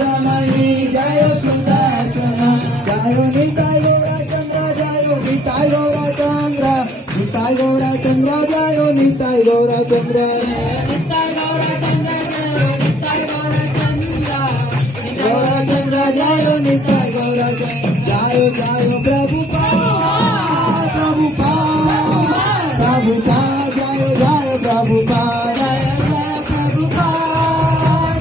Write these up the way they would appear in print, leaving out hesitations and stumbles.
रमणी जय सुदर्शन जय निताय गौरचंद्र जय निताय गौरचंद्र निताय गौरचंद्र जय निताय गौरचंद्र निताय गौरचंद्र निताय गौरचंद्र गौरचंद्र जय निताय गौरचंद्र जय जय प्रभुपाद प्रभुपाद प्रभुपाद जय जय प्रभुपाद जय जय प्रभुपाद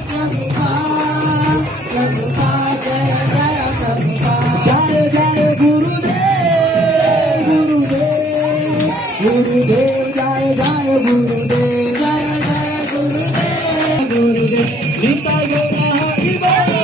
प्रभुपाद प्रभुपाद जय जय प्रभुपाद जय जय गुरुदेव गुरुदेव गुरुदेव जय जय गुरुदेव जय जय गुरुदेव गुरुदेव निताय गौर हरि बोल